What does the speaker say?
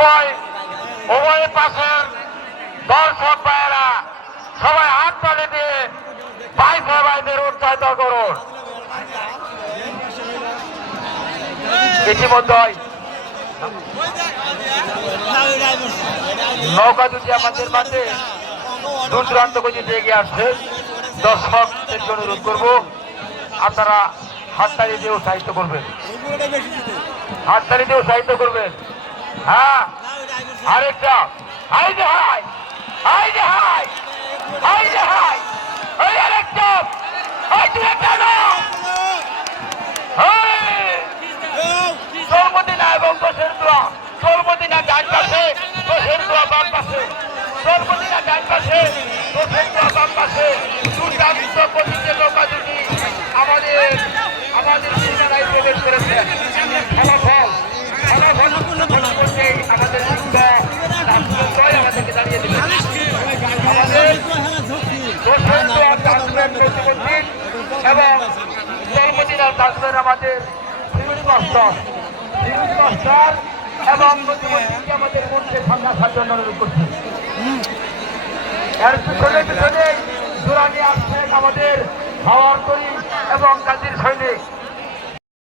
উভয় পাশের দর্শক ভাইয়েরা সবাই হাত তালি দিয়ে ভাইদের উৎসাহিত করুন। ইতিমধ্যে নৌকা দুটি আমাদের মাঝে দূর দূরান্ত গতিতে এগিয়ে আসছে। দর্শকদের জন্য অনুরোধ করবো আপনারা হাততালি দিয়ে উৎসাহিত করবেন, হাততালি দিয়ে উৎসাহিত করবেন। হ্যাঁ, আরেকটা হাই যে হাই, হাই যে হাই, হাই যে হাই, ওই আরেকটা ওই দু একটা চলমদিনা এবং দোষের দোয়া, চলমদিনা ডান পাশে, দোষের দোয়া বাম পাশে, চলমদিনা ডান পাশে, দোষের দোয়া বাম পাশে, দুর্দান্ত গতিতে নৌকা দুটি আমাদের সীমানায় প্রবেশ করেছে। ফলাফল আমাদের আমাদেরকে জানিয়ে দিলেন আমাদের দোষের দোয়া ডাকবেন প্রতিমন্ত্রী এবং চলমদিনার ডাকবেন আমাদের মাস্টার এবং প্রতিমন্ত্রীকে আমাদের মধ্যে ঠান্ডা খাওয়ার জন্য অনুরোধ করছি। এর পিছনে পিছনে দুরানি আসছেন আমাদের হাওয়ার তরি এবং কাজীর সৈনিক।